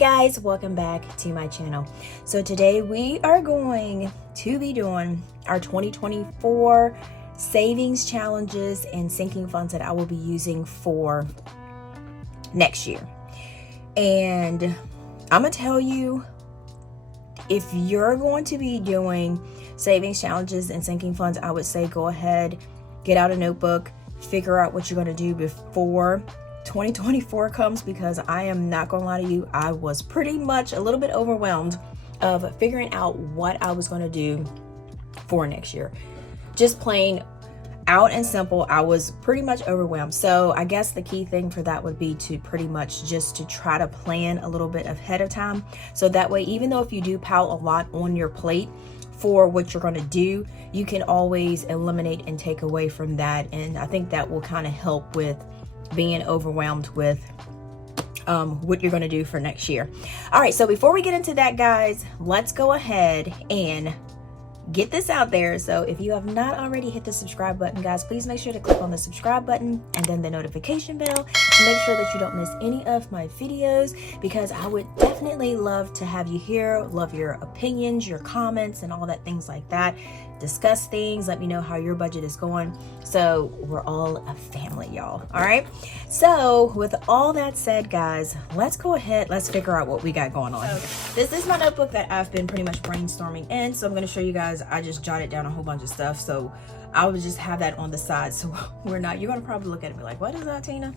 guys, welcome back to my channel. So today we are going to be doing our 2024 savings challenges and sinking funds that I will be using for next year. And I'm gonna tell you, if you're going to be doing savings challenges and sinking funds, I would say go ahead, get out a notebook, figure out what you're going to do before 2024 comes, because I am not gonna lie to you, I was pretty much a little bit overwhelmed of figuring out what I was going to do for next year. Just plain out and simple, I was pretty much overwhelmed. So I guess the key thing for that would be to pretty much just to try to plan a little bit ahead of time, so that way, even though if you do pile a lot on your plate for what you're going to do, you can always eliminate and take away from that. And I think that will kind of help with being overwhelmed with what you're going to do for next year. All right, so before we get into that, guys, let's go ahead and get this out there. So if you have not already hit the subscribe button, guys, please make sure to click on the subscribe button and then the notification bell to make sure that you don't miss any of my videos, because I would definitely love to have you here, love your opinions, your comments, and all that, things like that. Discuss things, let me know how your budget is going. So we're all a family, y'all. All right, so with all that said, guys, let's go ahead, let's figure out what we got going on. So this is my notebook that I've been pretty much brainstorming in, so I'm going to show you guys. I just jotted down a whole bunch of stuff, so I would just have that on the side, so you're gonna probably look at it and be like, what is that, Tina?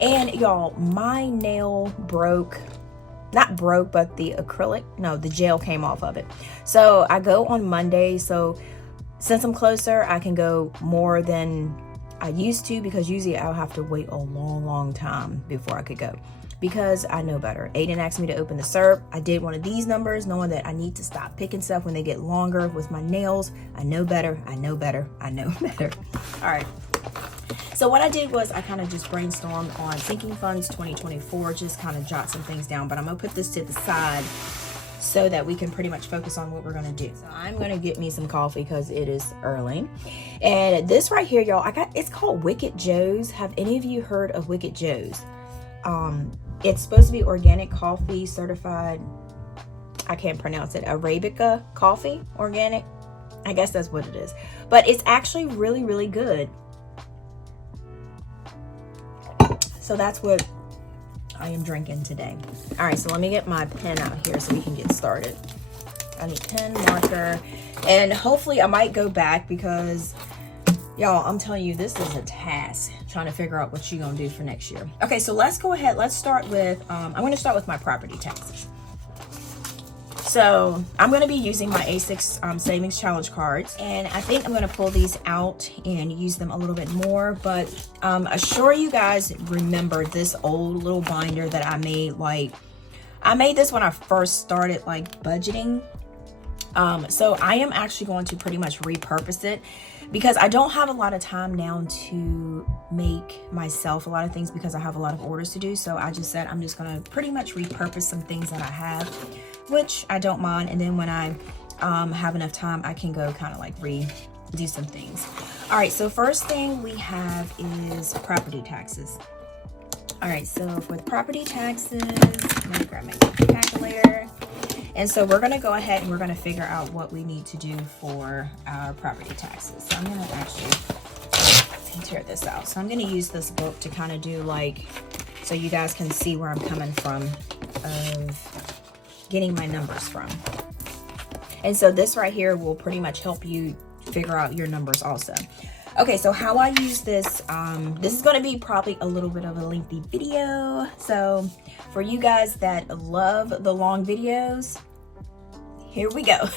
And y'all, my nail broke. Not broke, but the gel came off of it. So I go on Monday, so since I'm closer, I can go more than I used to, because usually I'll have to wait a long time before I could go, because I know better. Aiden asked me to open the syrup. I did one of these numbers, knowing that I need to stop picking stuff when they get longer with my nails. I know better. I know better. I know better. All right. So what I did was I kind of just brainstormed on sinking funds 2024, just kind of jot some things down, but I'm gonna put this to the side so that we can pretty much focus on what we're gonna do. So I'm gonna get me some coffee because it is early. And this right here, y'all, it's called Wicked Joe's. Have any of you heard of Wicked Joe's? It's supposed to be organic coffee, certified, I can't pronounce it, Arabica coffee, organic. I guess that's what it is. But it's actually really good. So that's what I am drinking today. All right, so let me get my pen out here so we can get started. I need pen, marker, and hopefully I might go back, because y'all, I'm telling you, this is a task trying to figure out what you're gonna do for next year. Okay, so let's go ahead. Let's start with, I'm gonna start with my property taxes. So I'm gonna be using my A6 savings challenge cards, and I think I'm gonna pull these out and use them a little bit more, but I'm sure you guys remember this old little binder that I made. I made this when I first started budgeting. So I am actually going to pretty much repurpose it, because I don't have a lot of time now to make myself a lot of things, because I have a lot of orders to do. So I just said I'm just going to pretty much repurpose some things that I have, which I don't mind. And then when I have enough time, I can go kind of redo some things. All right, so first thing we have is property taxes. All right, so for the property taxes, let me grab my calculator. And so we're gonna go ahead and we're gonna figure out what we need to do for our property taxes. So I'm gonna actually tear this out. So I'm gonna use this book to kind of do so you guys can see where I'm coming from of getting my numbers from. And so this right here will pretty much help you figure out your numbers also. Okay, so how I use this, this is going to be probably a little bit of a lengthy video. So for you guys that love the long videos, here we go.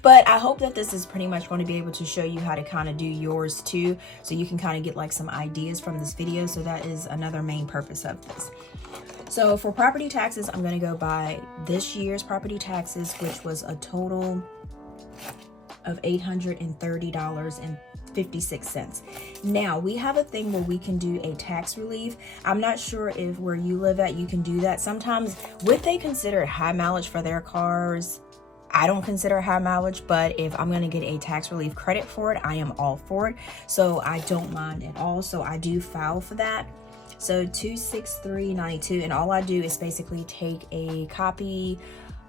But I hope that this is pretty much going to be able to show you how to kind of do yours too, so you can kind of get some ideas from this video. So that is another main purpose of this. So for property taxes, I'm going to go by this year's property taxes, which was a total of $830.56. Now we have a thing where we can do a tax relief. I'm not sure if where you live at you can do that. Sometimes would they consider high mileage for their cars? I don't consider high mileage, but if I'm going to get a tax relief credit for it, I am all for it. So I don't mind at all. So I do file for that. So $263.92, and all I do is basically take a copy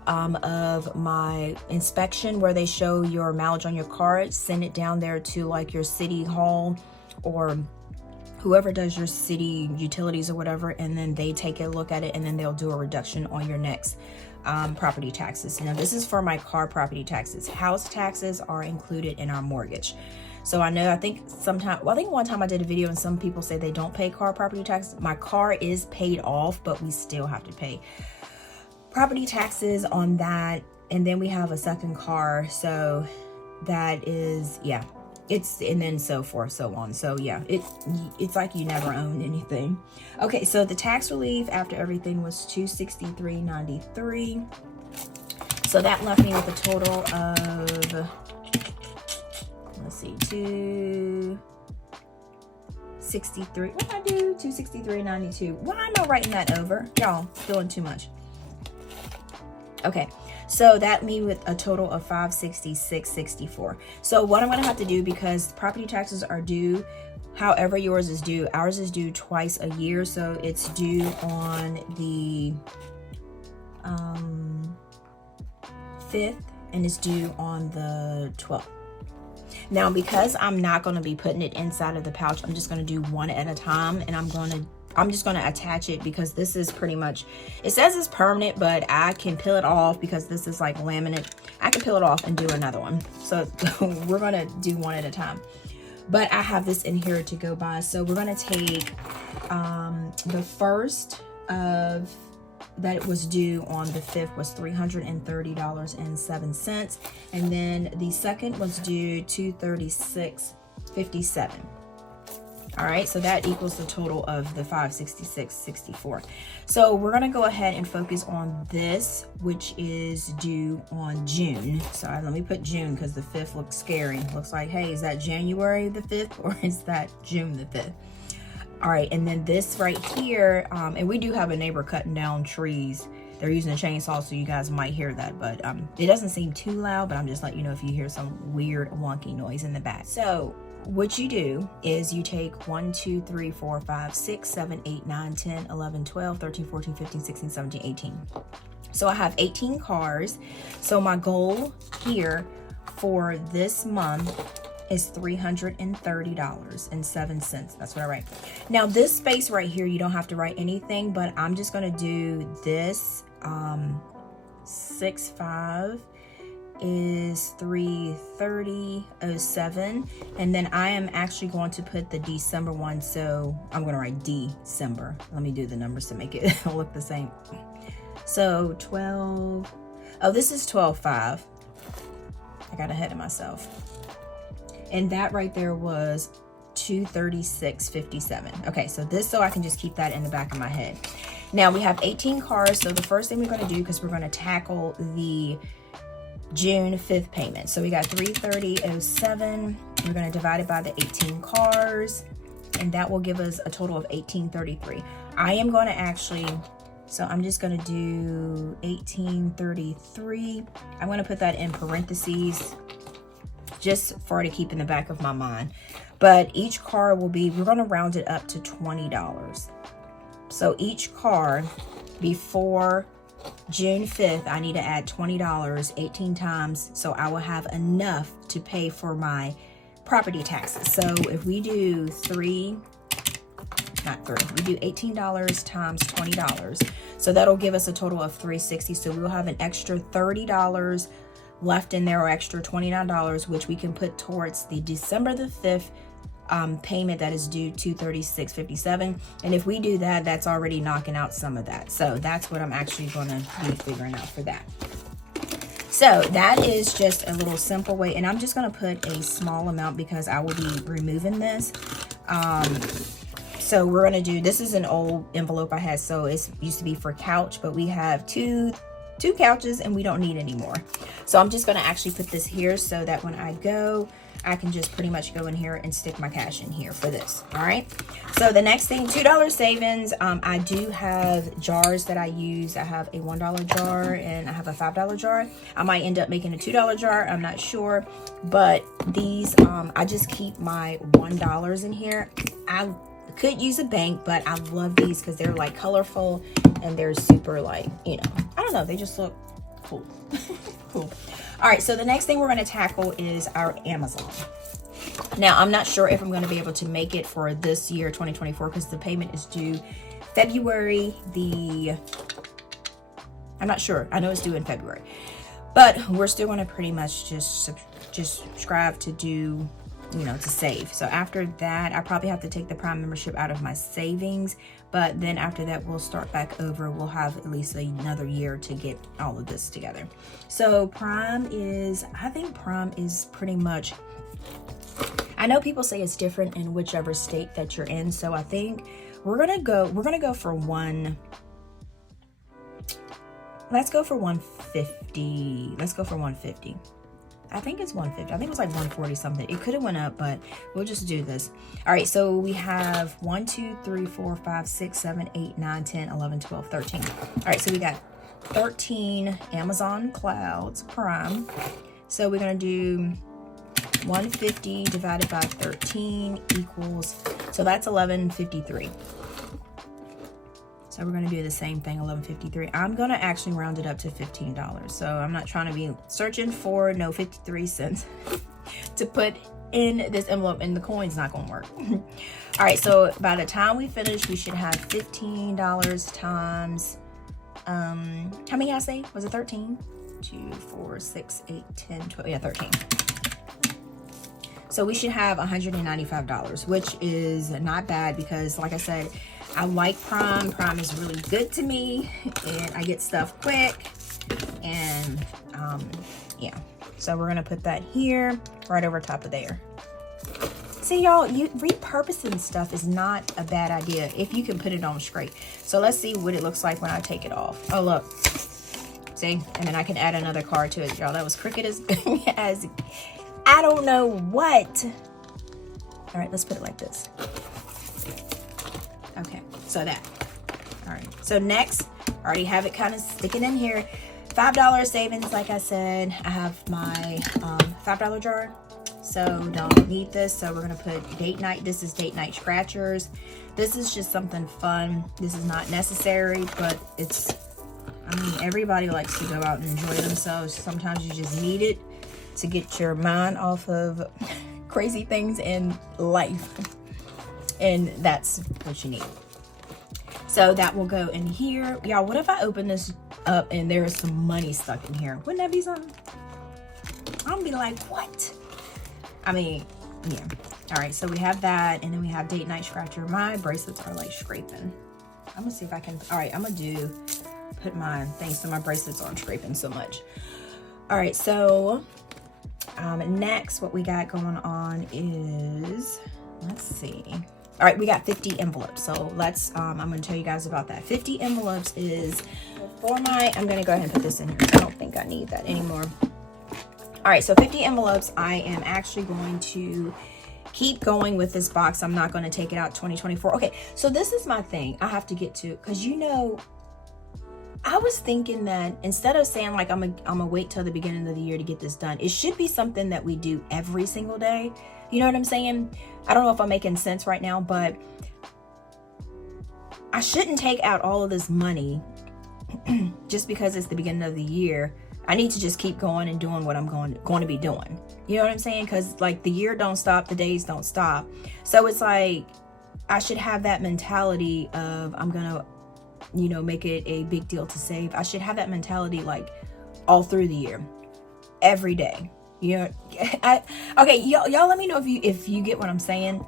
of my inspection where they show your mileage on your card, send it down there to like your city hall or whoever does your city utilities or whatever, and then they take a look at it, and then they'll do a reduction on your next property taxes. Now this is for my car property taxes. House taxes are included in our mortgage. So I think one time I did a video and some people say they don't pay car property taxes. My car is paid off, but we still have to pay property taxes on that. And then we have a second car, so that is, yeah, it's, and then so forth, so on. So yeah, it's like you never owned anything. Okay, so the tax relief after everything was $263.93. So that left me with a total of, let's see, $263. What did I do? $263.92. Why am I writing that over? Y'all, doing too much. Okay, so that me with a total of $566.64. So what I'm gonna have to do, because property taxes are due however yours is due, ours is due twice a year, so it's due on the 5th and it's due on the 12th. Now, because I'm not going to be putting it inside of the pouch, I'm just going to do one at a time, and I'm just going to attach it, because this is pretty much, it says it's permanent, but I can peel it off because this is like laminate. I can peel it off and do another one. So we're going to do one at a time. But I have this in here to go by. So we're going to take the first of that it was due on the 5th was $330.07, and then the second was due $236.57. All right, so that equals the total of the $566.64. So we're gonna go ahead and focus on this, which is due on June. So let me put June, because the 5th looks scary. Looks like, hey, is that January the 5th or is that June the 5th? All right, and then this right here, and we do have a neighbor cutting down trees. They're using a chainsaw, so you guys might hear that, but it doesn't seem too loud, but I'm just letting you know if you hear some weird wonky noise in the back. So what you do is you take 1, 2, 3, 4, 5, 6, 7, 8, 9, 10, 11, 12, 13, 14, 15, 16, 17, 18. So I have 18 cars. So my goal here for this month is $330.07. That's what I write. Now this space right here, you don't have to write anything, but I'm just gonna do this 6/5 is 330.07, and then I am actually going to put the December one, so I'm gonna write December. Let me do the numbers to make it look the same. So 12, oh, this is 12/5. I got ahead of myself. And that right there was $236.57. Okay, so this, so I can just keep that in the back of my head. Now we have 18 cars, so the first thing we're gonna do, because we're gonna tackle the June 5th payment. So we got 330.07. We're gonna divide it by the 18 cars, and that will give us a total of 1833. I am gonna actually, so I'm just gonna do 1833. I'm gonna put that in parentheses, just for to keep in the back of my mind. But each car will be, we're gonna round it up to $20. So each car before June 5th, I need to add $20 18 times, so I will have enough to pay for my property taxes. So if we do we do $18 times $20. So that'll give us a total of $360. So we'll have an extra $30 left in there, or extra $29, which we can put towards the December the 5th payment that is due $236.57. And if we do that, that's already knocking out some of that. So that's what I'm actually gonna be figuring out for that. So that is just a little simple way, and I'm just gonna put a small amount because I will be removing this. So we're gonna do, this is an old envelope I had, so it used to be for couch, but we have two couches and we don't need any more. So I'm just gonna actually put this here so that when I go, I can just pretty much go in here and stick my cash in here for this. All right, so the next thing, $2 savings. I do have jars that I use. I have a $1 jar and I have a $5 jar. I might end up making a $2 jar, I'm not sure, but these I just keep my $1 in here. could use a bank, but I love these because they're like colorful and they're super like, you know, I don't know, they just look cool. Cool. All right, so the next thing we're going to tackle is our Amazon. Now, I'm not sure if I'm going to be able to make it for this year, 2024, because the payment is due February I'm not sure. I know it's due in February. But we're still going to pretty much just subscribe to do, you know, to save. So after that, I probably have to take the Prime membership out of my savings. But then after that, we'll start back over. We'll have at least another year to get all of this together. So Prime is, I think Prime is pretty much, I know people say it's different in whichever state that you're in. So I think we're going to go for one. Let's go for 150. Let's go for 150. I think it's 150. I think it was like 140 something. It could have went up, but we'll just do this. All right, so we have 1, 2, 3, 4, 5, 6, 7, 8, 9, 10, 11, 12, 13. All right, so we got 13 Amazon Clouds Prime. So we're gonna do 150 divided by 13 equals, so that's 1153. So we're going to do the same thing, 1153. I'm going to actually round it up to $15. So I'm not trying to be searching for no 53 cents to put in this envelope, and the coin's not going to work. All right, so by the time we finish, we should have $15 times, how many I say? Was it 13? 2, 4, 6, 8, 10, 12, yeah, 13. So we should have $195, which is not bad because, like I said, I like Prime. Prime is really good to me, and I get stuff quick. And yeah, so we're gonna put that here, right over top of there. See, y'all, repurposing stuff is not a bad idea if you can put it on straight. So let's see what it looks like when I take it off. Oh, look. See, and then I can add another card to it, y'all. That was crooked as I don't know what. All right, let's put it like this. Okay, so that. All right, so next, I already have it kind of sticking in here. $5 savings, like I said. I have my $5 jar, so don't need this. So we're gonna put date night. This is date night scratchers. This is just something fun. This is not necessary, but it's, I mean, everybody likes to go out and enjoy themselves. Sometimes you just need it to get your mind off of crazy things in life. And that's what you need. So that will go in here. Y'all, what if I open this up and there is some money stuck in here? Wouldn't that be something? I'm gonna be like, what? I mean, yeah. All right, so we have that, and then we have date night scratcher. My bracelets are like scraping. I'm gonna see if I can, all right, I'm gonna put my things so my bracelets aren't scraping so much. All right, so next what we got going on is, let's see. All right, we got 50 envelopes. So let's, I'm gonna tell you guys about that. 50 envelopes is for my, I'm gonna go ahead and put this in here. I don't think I need that anymore. All right, so 50 envelopes. I am actually going to keep going with this box. I'm not gonna take it out 2024. Okay, so this is my thing I have to get to, because you know, I was thinking that instead of saying like I'm gonna wait till the beginning of the year to get this done, it should be something that we do every single day. You know what I'm saying? I don't know if I'm making sense right now, but I shouldn't take out all of this money just because it's the beginning of the year. I need to just keep going and doing what I'm going to be doing. You know what I'm saying? Because like the year don't stop, the days don't stop. So it's like I should have that mentality of I'm gonna, you know, make it a big deal to save. I should have that mentality like all through the year, every day. You know, okay, y'all let me know if you get what I'm saying.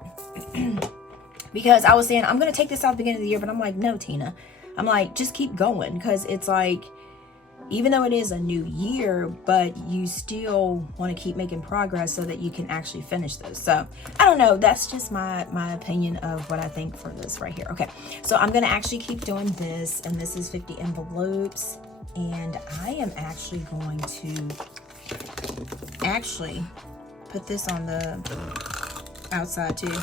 Because I was saying I'm gonna take this out at the beginning of the year, but I'm like, no, Tina. I'm like, just keep going, because it's like, even though it is a new year, but you still want to keep making progress so that you can actually finish this. So I don't know, that's just my opinion of what I think for this right here. Okay, so I'm gonna actually keep doing this, and this is 50 envelopes, and I am actually going to put this on the outside too.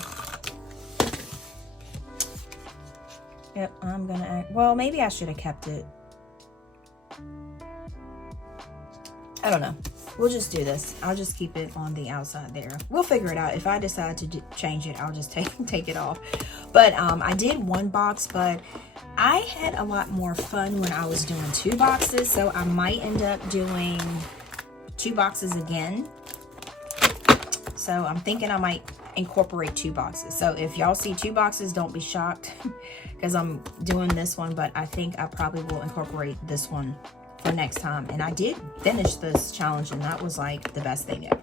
Yep, I'm gonna well, maybe I should have kept it. I don't know. we'll just do this. I'll just keep it on the outside there. We'll figure it out. If I decide to change it, I'll just take it off. But I did one box, but I had a lot more fun when I was doing 2 boxes. So I might end up doing 2 boxes again. So I'm thinking I might incorporate 2 boxes. So if y'all see 2 boxes, don't be shocked because I'm doing this one, but I think I probably will incorporate this one for next time. And I did finish this challenge, and that was like the best thing ever.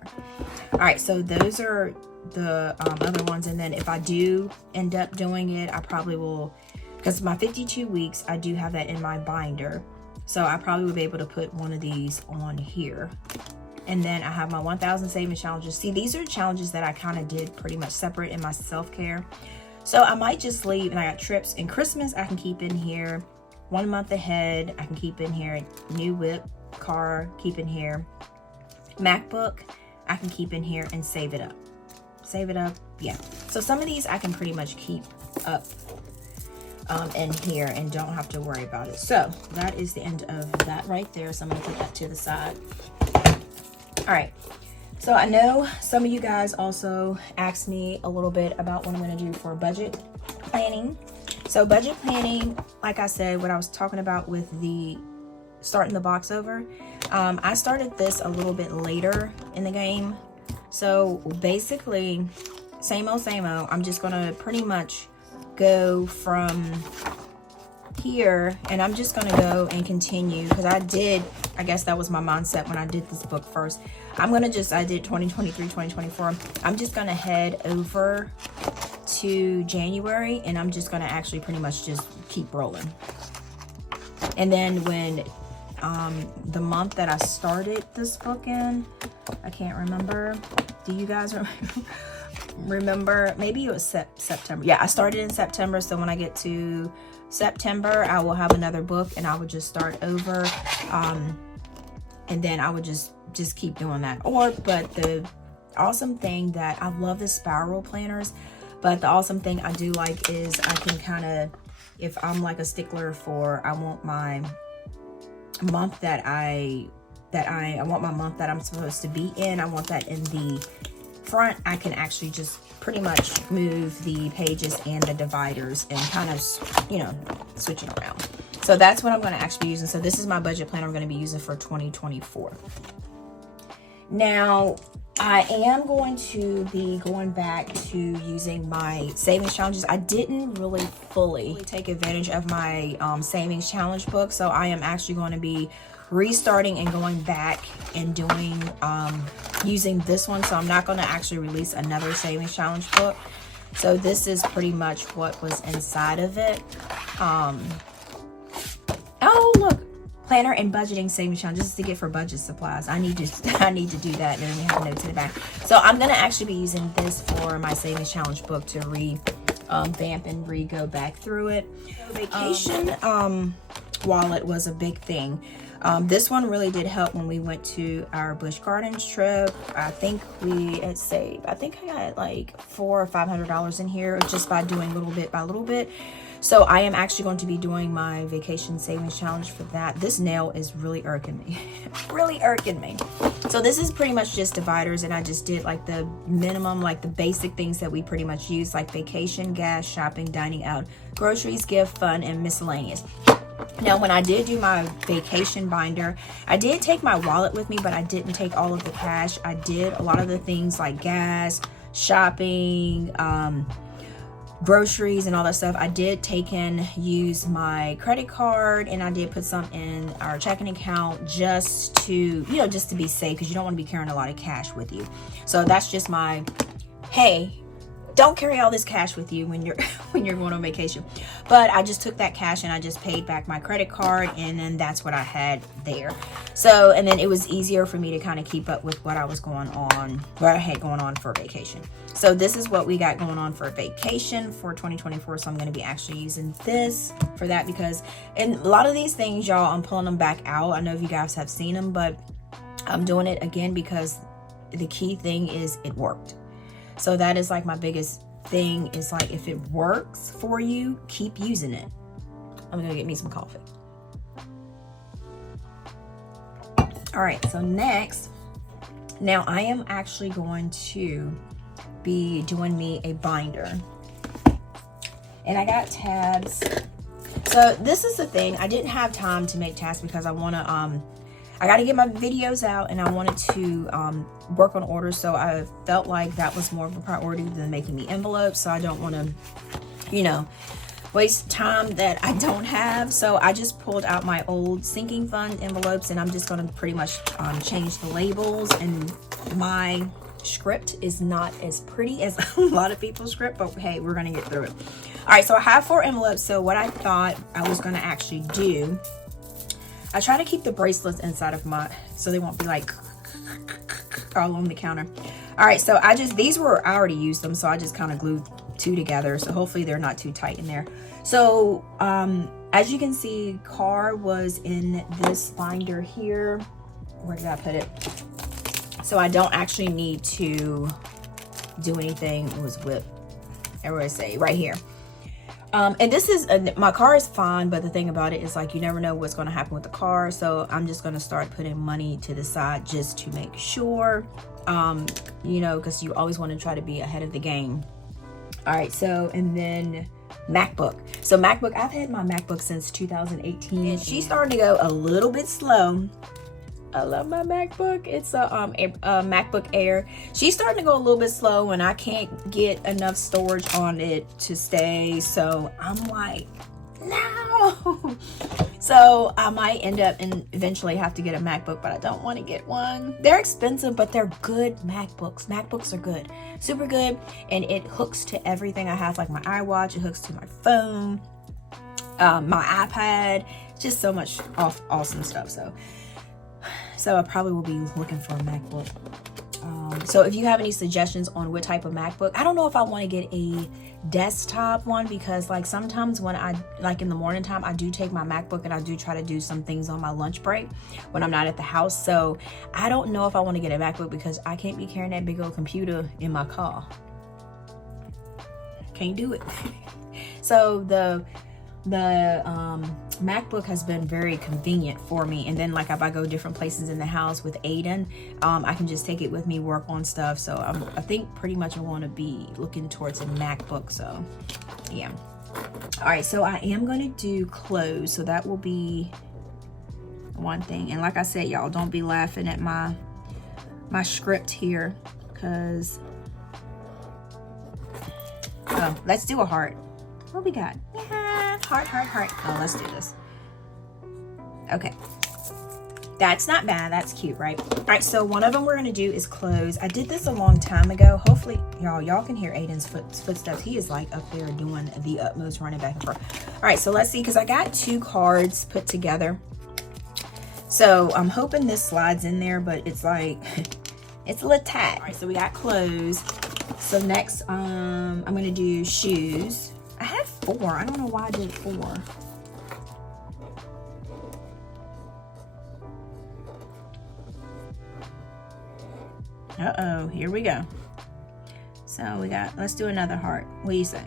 All right, so those are the other ones. And then if I do end up doing it, I probably will, because my 52 weeks, I do have that in my binder. So I probably will be able to put one of these on here. And then I have my 1,000 savings challenges. See, these are challenges that I kind of did pretty much separate in my self-care. So I might just leave, and I got trips and Christmas I can keep in here. 1 month ahead, I can keep in here. New whip, car, keep in here. MacBook, I can keep in here and save it up. Save it up, yeah. So some of these I can pretty much keep up in here and don't have to worry about it. So that is the end of that right there. So I'm gonna put that to the side. All right, so I know some of you guys also asked me a little bit about what I'm gonna do for budget planning. So budget planning, like I said, what I was talking about with the starting the box over, I started this a little bit later in the game. So basically, same old, I'm just gonna pretty much go from here, and I'm just gonna go and continue, because I guess that was my mindset when I did this book first. I did 2023, 2024. I'm just gonna head over to January, and I'm just gonna actually pretty much just keep rolling. And then when the month that I started this book in, I can't remember. Do you guys remember? Maybe it was September. Yeah, I started in September, so when I get to September, I will have another book, and I would just start over, and then I would just keep doing that. But the awesome thing that I love the spiral planners, but the awesome thing I do like is I can kind of, if I'm like a stickler for, I want my month that I want my month that I'm supposed to be in, I want that in the front, I can actually just pretty much move the pages and the dividers and kind of, you know, switch it around. So that's what I'm going to actually be using. So this is my budget planner I'm going to be using for 2024. Now, I am going to be going back to using my savings challenges. I didn't really fully take advantage of my savings challenge book. So I am actually going to be restarting and going back and doing using this one. So I'm not going to actually release another savings challenge book. So this is pretty much what was inside of it. Oh, look. Planner and budgeting savings challenge. This is to get for budget supplies. I need to do that, and then we have notes in the back. So I'm gonna actually be using this for my savings challenge book to revamp and go back through it. Vacation wallet was a big thing. This one really did help when we went to our Busch Gardens trip. I think we had saved, I think I got like $400 or $500 in here just by doing little bit by little bit. So I am actually going to be doing my vacation savings challenge for that. This nail is really irking me. Really irking me. So this is pretty much just dividers, and I just did like the minimum, like the basic things that we pretty much use, like vacation, gas, shopping, dining out, groceries, gift, fun, and miscellaneous. Now, when I did do my vacation binder, I did take my wallet with me, but I didn't take all of the cash. I did a lot of the things like gas, shopping, groceries and all that stuff. I did use my credit card, and I did put some in our checking account just to, you know, just to be safe, because you don't want to be carrying a lot of cash with you. So that's just my, hey, don't carry all this cash with you when you're going on vacation. But I just took that cash and I just paid back my credit card, and then that's what I had there. So, and then it was easier for me to kind of keep up with what I was going on, what I had going on for vacation. So this is what we got going on for vacation for 2024. So I'm going to be actually using this for that, because, and a lot of these things, y'all, I'm pulling them back out. I know if you guys have seen them, but I'm doing it again because the key thing is it worked. So that is like my biggest thing, is like, if it works for you, keep using it. I'm gonna get me some coffee. All right, so next Now I am actually going to be doing me a binder, and I got tabs. So this is the thing, I didn't have time to make tabs because I want to I got to get my videos out, and I wanted to work on orders, so I felt like that was more of a priority than making me envelopes. So I don't want to, you know, waste time that I don't have. So I just pulled out my old sinking fund envelopes, and I'm just going to pretty much change the labels. And my script is not as pretty as a lot of people's script, but hey, we're going to get through it. All right, so I have 4 envelopes. So what I thought I was going to actually do, I try to keep the bracelets inside of my, so they won't be like all on the counter. All right, so I already used them, so I just kind of glued 2 together, so hopefully they're not too tight in there. So as you can see, car was in this binder here. Where did I put it? So I don't actually need to do anything. It was whip, where I say right here. And this is my car is fine, but the thing about it is, like, you never know what's going to happen with the car. So I'm just going to start putting money to the side just to make sure, you know, because you always want to try to be ahead of the game. All right, so, and then MacBook. So MacBook, I've had my MacBook since 2018, and she's starting to go a little bit slow. I love my MacBook. It's a MacBook Air. She's starting to go a little bit slow, and I can't get enough storage on it to stay. So I'm like, no. So I might end up and eventually have to get a MacBook, but I don't want to get one. They're expensive, but they're good MacBooks. MacBooks are good, super good, and it hooks to everything I have, like my iWatch. It hooks to my phone, my iPad, just so much awesome stuff. So I probably will be looking for a MacBook. So if you have any suggestions on what type of MacBook, I don't know if I want to get a desktop one, because like sometimes when I, like in the morning time, I do take my MacBook and I do try to do some things on my lunch break when I'm not at the house. So I don't know if I want to get a MacBook, because I can't be carrying that big old computer in my car. Can't do it. So the MacBook has been very convenient for me, and then like if I go different places in the house with Aiden, I can just take it with me, work on stuff. So I think pretty much I want to be looking towards a MacBook. So yeah. All right, so I am going to do clothes, so that will be one thing. And like I said, y'all, don't be laughing at my script here, because let's do a heart. What we got? Yeah, heart. Oh, let's do this. Okay, that's not bad. That's cute, right? All right, so one of them we're gonna do is clothes. I did this a long time ago. Hopefully y'all can hear Aiden's footsteps. He is like up there doing the utmost, running back and forth. All right, so let's see, because I got 2 cards put together. So I'm hoping this slides in there, but it's like it's a little tight. All right, so we got clothes. So next I'm gonna do shoes. I have 4. I don't know why I did 4. Uh-oh, here we go. So we got, let's do another heart. What do you say?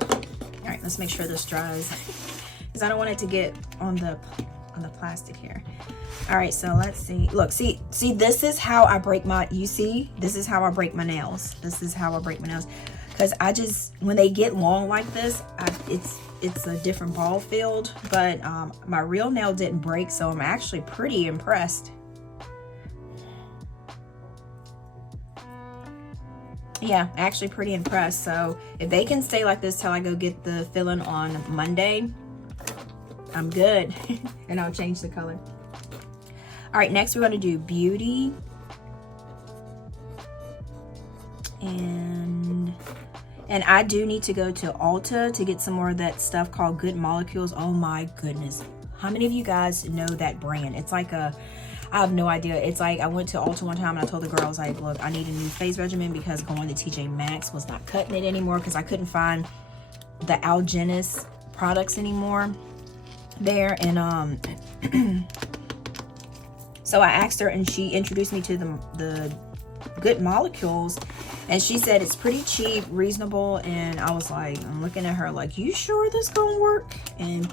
All right, let's make sure this dries, because I don't want it to get on the plastic here. All right, so let's see. Look, see, this is how I break my, you see, this is how I break my nails. This is how I break my nails. Because I just, when they get long like this, it's a different ball field. But my real nail didn't break, so I'm actually pretty impressed. Yeah, actually pretty impressed. So if they can stay like this till I go get the filling on Monday, I'm good. And I'll change the color. All right, next we're going to do beauty. And I do need to go to Ulta to get some more of that stuff called Good Molecules. Oh my goodness. How many of you guys know that brand? It's like I have no idea. It's like I went to Ulta one time and I told the girls, like, look, I need a new face regimen, because going to TJ Maxx was not cutting it anymore, because I couldn't find the Algenis products anymore there. And so I asked her, and she introduced me to the Good Molecules, and she said it's pretty cheap, reasonable. And I was like, I'm looking at her like, you sure this gonna work? And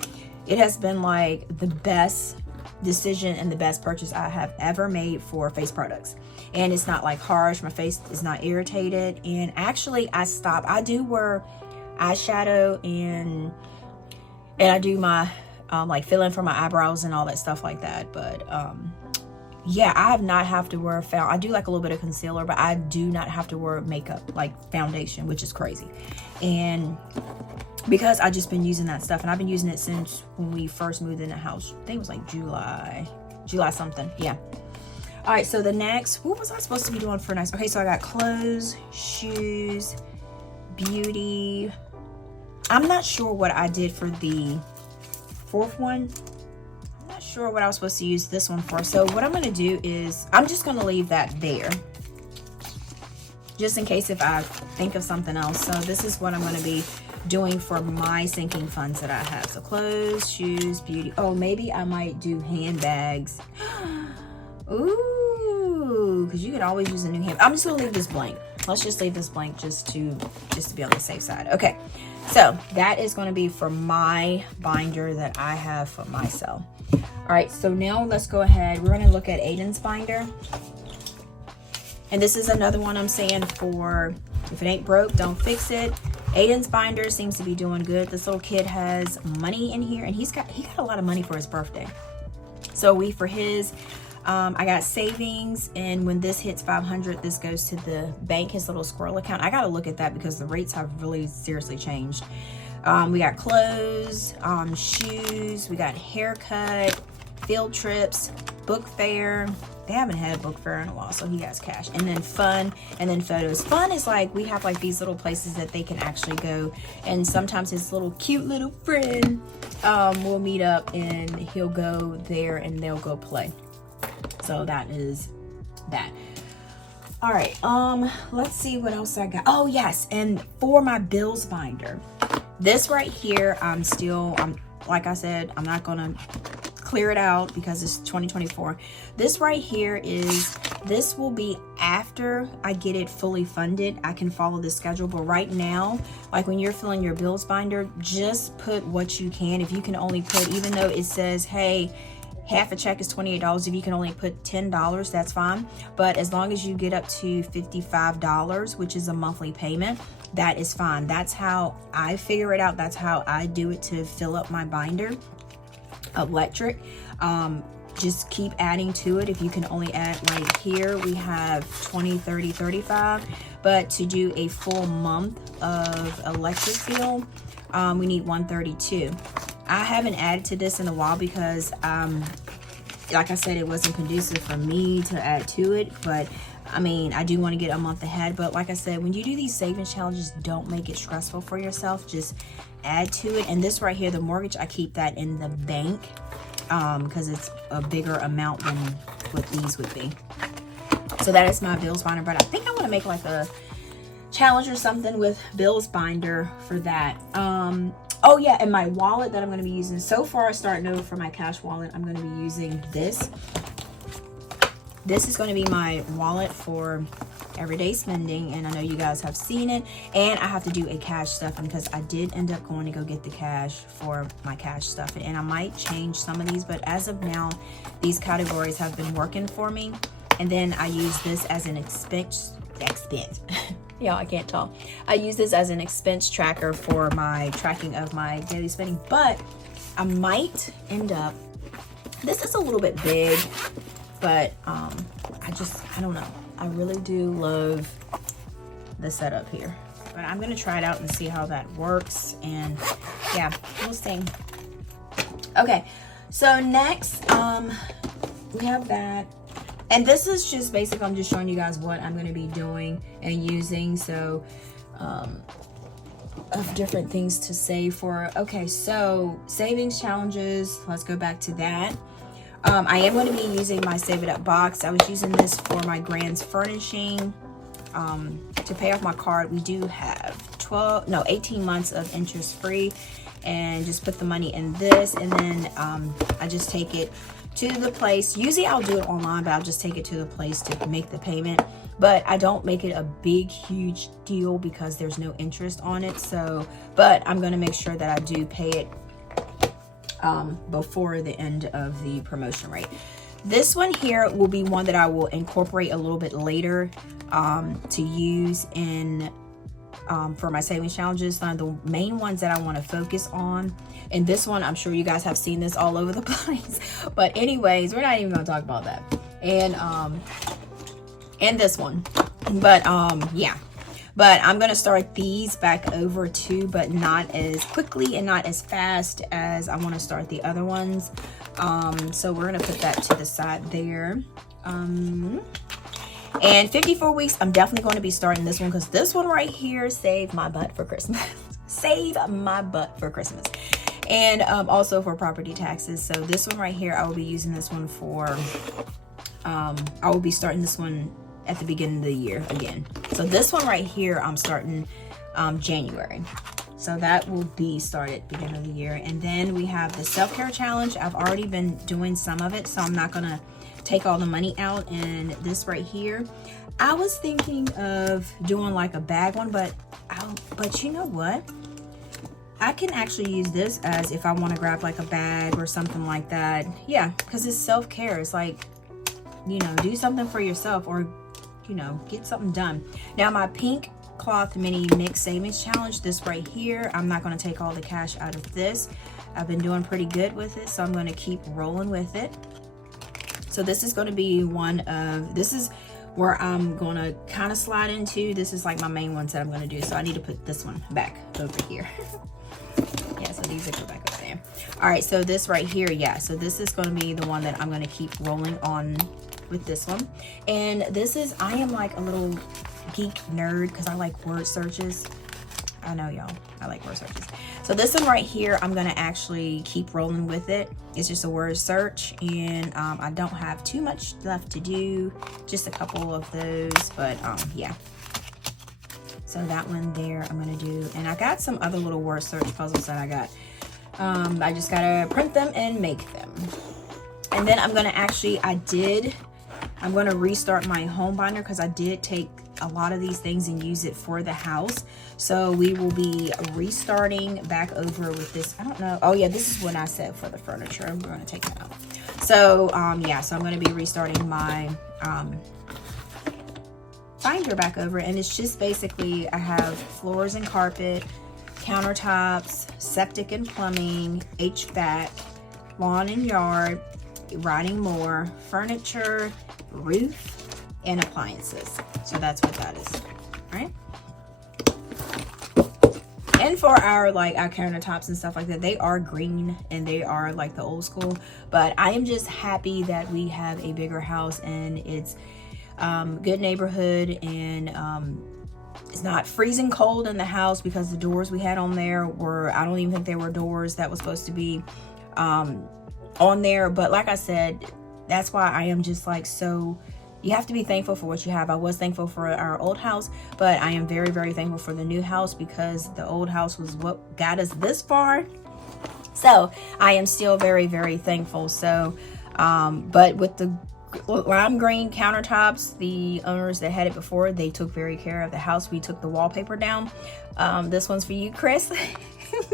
it has been like the best decision and the best purchase I have ever made for face products. And it's not like harsh, my face is not irritated. And actually I do wear eyeshadow and I do my like fill in for my eyebrows and all that stuff like that. But yeah, I have not have to wear I do like a little bit of concealer, but I do not have to wear makeup like foundation, which is crazy. And because I just been using that stuff, and I've been using it since when we first moved in the house. I think it was like July something. Yeah. All right, so the next, what was I supposed to be doing for next? Okay, so I got clothes, shoes, beauty. I'm not sure what I did for the fourth one. I'm not sure what I was supposed to use this one for. So what I'm going to do is I'm just going to leave that there, just in case if I think of something else. So this is what I'm going to be doing for my sinking funds that I have. So clothes, shoes, beauty. Oh, maybe I might do handbags. Ooh, because you could always use a new handbag. I'm just gonna leave this blank. Let's just leave this blank just to be on the safe side. Okay, so that is going to be for my binder that I have for myself. All right, so now let's go ahead. We're going to look at Aiden's binder. And this is another one I'm saying for if it ain't broke, don't fix it. Aiden's binder seems to be doing good. This little kid has money in here, and he got a lot of money for his birthday. So for his, I got savings, and when this hits 500, this goes to the bank, his little squirrel account. I got to look at that because the rates have really seriously changed. We got clothes, shoes, we got haircut, field trips, book fair. They haven't had a book fair in a while, so he has cash. And then fun, and then photos. Fun is like, we have like these little places that they can actually go, and sometimes his little cute little friend will meet up, and he'll go there and they'll go play. So that is that. All right, let's see what else I got. Oh yes, and for my bills binder, this right here, I'm like I said, I'm not gonna clear it out because it's 2024. This right here this will be after I get it fully funded. I can follow the schedule, but right now, like when you're filling your bills binder, just put what you can. If you can only put, even though it says, hey, half a check is $28, if you can only put $10, that's fine. But as long as you get up to $55, which is a monthly payment, that is fine. That's how I figure it out. That's how I do it to fill up my binder. Electric, just keep adding to it. If you can only add, like here we have 20, 30, 35, but to do a full month of electric bill, we need 132. I haven't added to this in a while because like I said, it wasn't conducive for me to add to it, but I mean, I do want to get a month ahead. But like I said, when you do these savings challenges, don't make it stressful for yourself. Just add to it. And this right here, the mortgage, I keep that in the bank because it's a bigger amount than what these would be. So that is my bills binder. But I think I want to make like a challenge or something with bills binder for that. Oh yeah, and my wallet that I'm going to be using. So far, starting over for my cash wallet, I'm going to be using this. This is going to be my wallet for everyday spending, and I know you guys have seen it. And I have to do a cash stuffing because I did end up going to go get the cash for my cash stuffing, and I might change some of these, but as of now, these categories have been working for me. And then I use this as an expense. Yeah, I can't talk. I use this as an expense tracker for my tracking of my daily spending, but I might end up, this is a little bit big, but I don't know. I really do love the setup here, but I'm gonna try it out and see how that works. And yeah, we'll see. Okay, so next we have that, and this is just basic. I'm just showing you guys what I'm gonna be doing and using, so of different things to save for. Okay, so savings challenges, let's go back to that. I am going to be using my Save It Up box. I was using this for my Grand's furnishing. To pay off my card, we do have 18 months of interest free, and just put the money in this, and then I just take it to the place. Usually I'll do it online, but I'll just take it to the place to make the payment. But I don't make it a big, huge deal because there's no interest on it. So, but I'm going to make sure that I do pay it before the end of the promotion rate. This one here will be one that I will incorporate a little bit later to use in for my savings challenges. One of the main ones that I want to focus on, and this one I'm sure you guys have seen this all over the place, but anyways, we're not even going to talk about that. And this one, but yeah, but I'm going to start these back over too, but not as quickly and not as fast as I want to start the other ones. So we're going to put that to the side there. And 54 weeks, I'm definitely going to be starting this one, because this one right here saved my butt for Christmas. Save my butt for Christmas. And also for property taxes. So this one right here, I will be using this one for, I will be starting this one at the beginning of the year again. So this one right here, I'm starting January. So that will be started beginning of the year. And then we have the self-care challenge. I've already been doing some of it, so I'm not gonna take all the money out. And this right here, I was thinking of doing like a bag one, but you know what? I can actually use this as if I want to grab like a bag or something like that. Yeah, because it's self-care. It's like, you know, do something for yourself, or, you know, get something done. Now my pink cloth mini mix savings challenge, this right here, I'm not going to take all the cash out of this. I've been doing pretty good with it, so I'm going to keep rolling with it. So this is going to be one of, this is where I'm going to kind of slide into. This is like my main ones that I'm going to do, so I need to put this one back over here. Yeah, so these are go back over there. All right, so this right here, yeah, so this is going to be the one that I'm going to keep rolling on with this one. And this is, I am like a little geek nerd because I like word searches. I know, y'all, I like word searches. So this one right here, I'm gonna actually keep rolling with it. It's just a word search, and I don't have too much left to do, just a couple of those, but yeah. So that one there I'm gonna do, and I got some other little word search puzzles that I got. I just gotta print them and make them. And then I'm gonna actually, I'm gonna restart my home binder, because I did take a lot of these things and use it for the house. So we will be restarting back over with this. I don't know. Oh yeah, this is what I said for the furniture. I'm going to take that out. So yeah, so I'm going to be restarting my binder back over, and it's just basically, I have floors and carpet, countertops, septic and plumbing, HVAC, lawn and yard, writing more, furniture, roof, and appliances. So that's what that is, right? And for our countertops and stuff like that, they are green and they are like the old school, but I am just happy that we have a bigger house, and it's good neighborhood, and it's not freezing cold in the house, because the doors we had on there were, I don't even think they were doors that was supposed to be on there. But like I said, that's why I am just like, so you have to be thankful for what you have. I was thankful for our old house, but I am very, very thankful for the new house, because the old house was what got us this far. So I am still very, very thankful. So, but with the lime green countertops, the owners that had it before, they took very care of the house. We took the wallpaper down. This one's for you, Chris.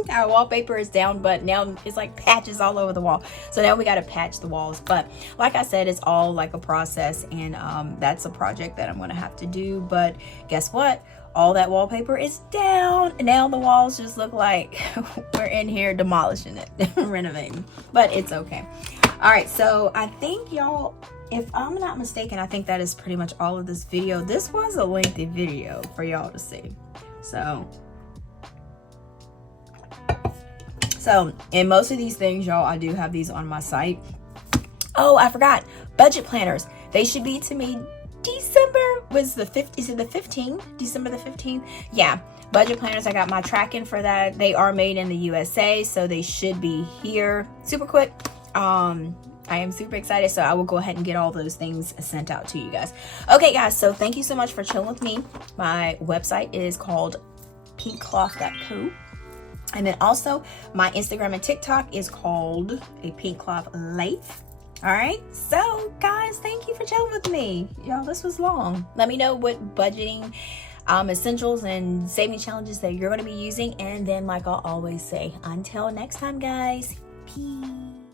Our wallpaper is down, but now it's like patches all over the wall. So now we got to patch the walls. But like I said, it's all like a process, and that's a project that I'm going to have to do. But guess what? All that wallpaper is down, and now the walls just look like we're in here demolishing it, renovating. But it's okay. All right, so I think, y'all, if I'm not mistaken, I think that is pretty much all of this video. This was a lengthy video for y'all to see. So, and most of these things, y'all, I do have these on my site. Oh, I forgot. Budget planners. They should be to me December, was the 5th, is it the 15th? December the 15th? Yeah. Budget planners, I got my tracking for that. They are made in the USA, so they should be here super quick. I am super excited, so I will go ahead and get all those things sent out to you guys. Okay, guys, so thank you so much for chilling with me. My website is called pinkcloth.co. And then also my Instagram and TikTok is called a Pink Cloth Life. All right, so guys, thank you for chilling with me. Y'all, this was long. Let me know what budgeting essentials and saving challenges that you're going to be using. And then, like I'll always say, until next time, guys, Peace.